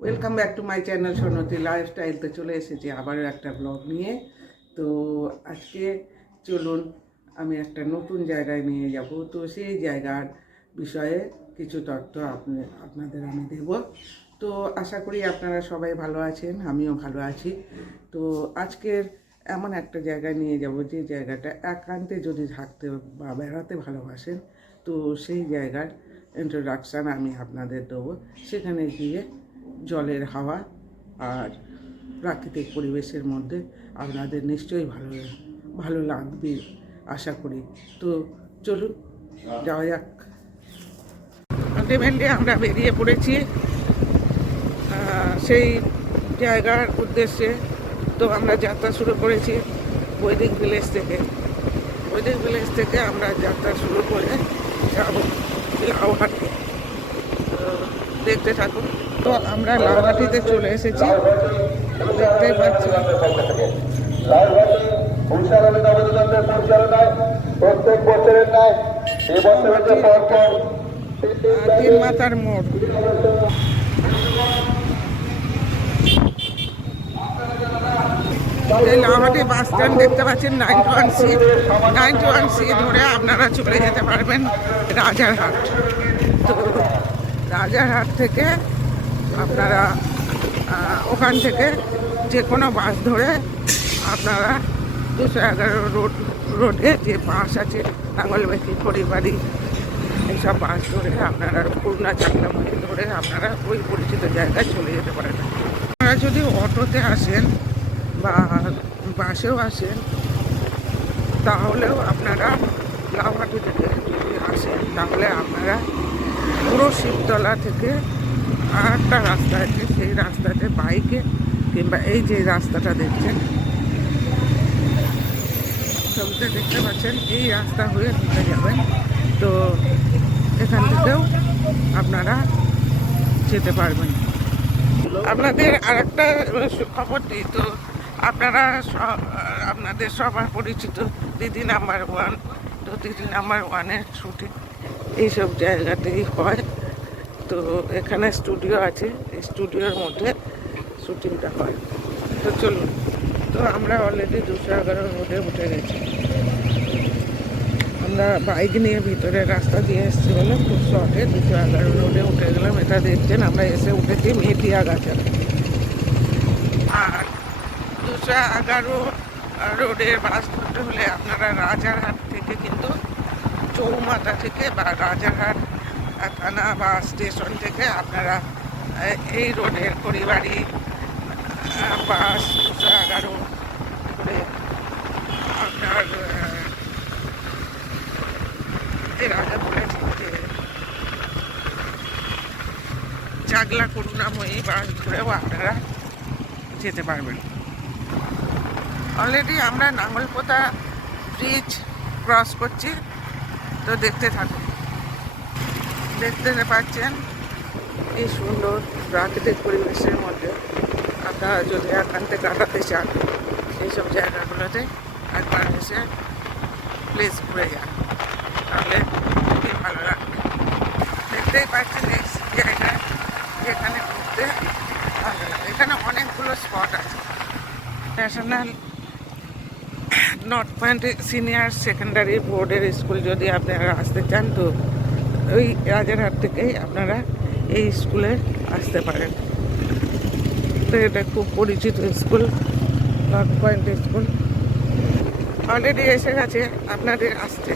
Welcome back to my channel Sonti লাইফস্টাইলতে চলে এসেছি আবারও একটা ব্লগ নিয়ে। তো আজকে চলুন আমি একটা নতুন জায়গায় নিয়ে যাব। তো সেই জায়গার বিষয়ে কিছু তথ্য আপনাদের আমি দেব। তো আশা করি আপনারা সবাই ভালো আছেন, আমিও ভালো আছি। তো আজকের এমন একটা জায়গায় নিয়ে যাব যে জায়গাটা একান্তে যদি থাকতে বা বেড়াতে ভালোবাসেন, তো সেই জায়গার ইন্ট্রোডাকশান আমি আপনাদের দেবো। সেখানে গিয়ে জলের হাওয়া আর প্রাকৃতিক পরিবেশের মধ্যে আপনাদের নিশ্চয়ই ভালো লাগবে আশা করি। তো চলুন যাওয়া যাক। আলটিমেটলি আমরা বেরিয়ে পড়েছি সেই জায়গার উদ্দেশ্যে। তো আমরা যাত্রা শুরু করেছি বৈদিক ভিলেজ থেকে। বৈদিক ভিলেজ থেকে আমরা যাত্রা শুরু করে যাব লাউহাটি। তো দেখতে থাকুন। তো আমরা লাউহাটিতে চলে এসেছি, দেখতেই পাচ্ছি। প্রত্যেক বছরের নয় তিন মাথার মোড়। এই লাউহাটি বাস স্ট্যান্ড দেখতে পাচ্ছেন 91C ধরে আপনারা চলে যেতে পারবেন রাজারহাট। তো রাজারহাট থেকে আপনারা ওখান থেকে যে কোনো বাস ধরে আপনারা 211 রোডে যে বাস আছে নাঙ্গলবেকি খড়িবাড়ি এইসব বাস ধরে আপনারা পূর্ণা চাকলামুখী ধরে আপনারা ওই পরিচিত জায়গায় চলে যেতে পারেন। আপনারা যদি অটোতে আসেন বা বাসেও আসেন তাহলেও আপনারা লাউহাটি থেকে যদি আসেন তাহলে আপনারা পুরো শিবতলা থেকে আর একটা রাস্তা আছে, সেই রাস্তাতে বাইকে কিংবা এই যে রাস্তাটা দেখছেন ছবিতে দেখতে পাচ্ছেন, এই রাস্তা হয়ে ঢুকে যাবেন। তো এখান থেকেও আপনারা যেতে পারবেন। আপনাদের আর একটা খবর দিই। তো আপনারা আপনাদের সবার পরিচিত দিদি নাম্বার 1। তো দিদি নাম্বার 1-এর শুটিং এইসব জায়গাতেই হয়। তো এখানে স্টুডিও আছে, এই স্টুডিওর মধ্যে শুটিংটা হয়। তো চলুন। তো আমরা অলরেডি 211 রোডে উঠে গেছি। আমরা বাইক নিয়ে ভিতরের রাস্তা দিয়ে এসেছি বলে খুব শর্টে 211 রোডে উঠে গেলাম। এটা দেখছেন আমরা এসে উঠেছি মেটিয়াগাছা। আর 211 রোডের বাস ধরতে হলে আপনারা রাজারহাট থেকে কিন্তু চৌমাথা থেকে বা রাজারহাট থানা বা স্টেশন থেকে আপনারা এই রোডের খড়িবাড়ি বাস 211 করে আপনার রাজাপুরে চাগলা করুণাময়ী বাস ধরেও আপনারা যেতে পারবেন। অলরেডি আমরা নাঙ্গলপোতা ব্রিজ ক্রস করছি। তো দেখতে থাকুন। দেখতে পাচ্ছেন এই সুন্দর প্রাকৃতিক পরিবেশের মধ্যে আপনারা যদি একান্তে কাটাতে চান সেই সব জায়গাগুলোতে একবার এসে প্লেস ঘুরে যান, তাহলে খুবই ভালো লাগবে। দেখতেই পাচ্ছেন এই জায়গায় যেখানে ঘুরতে ভালো লাগে। এখানে অনেকগুলো স্পট আছে। National north point senior secondary বোর্ডের স্কুল যদি আপনারা আসতে চান তো ওই রাজারহাট থেকেই আপনারা এই স্কুলে আসতে পারেন। তো এটা খুব পরিচিত school, north point school. Already এসে গেছে আপনাদের আসতে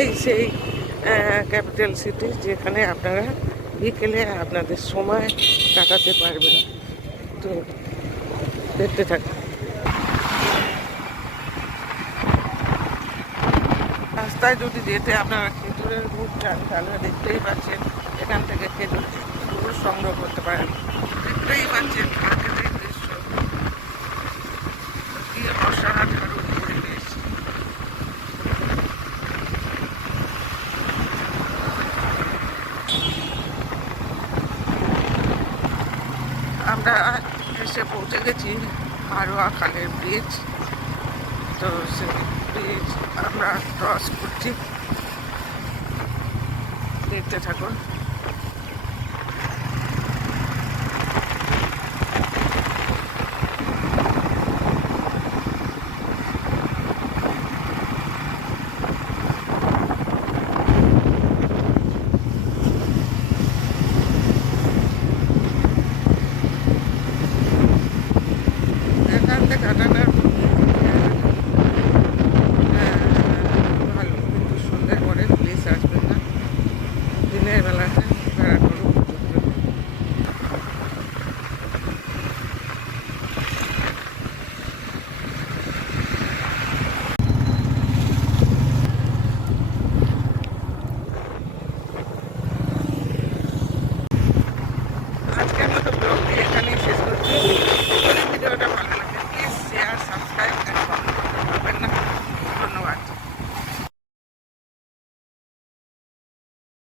এই সেই ক্যাপিটাল সিটি, যেখানে আপনারা বিকেলে আপনাদের সময় কাটাতে পারবেন। তো দেখতে থাকুন। রাস্তায় যদি যেতে আপনারা খেজুরের গুড় চান তাহলে দেখতেই পাচ্ছেন এখান থেকে খেজুর গুড় সংগ্রহ করতে পারেন। দেখতেই পাচ্ছেন প্রাকৃতিক দৃশ্য, কি অসাধারণ পরিবেশ। আমরা এসে পৌঁছে গেছি হারোয়া খালের ব্রিজ। তো সেই ব্রিজ আমরা ক্রস করছি, দেখতে থাকুন।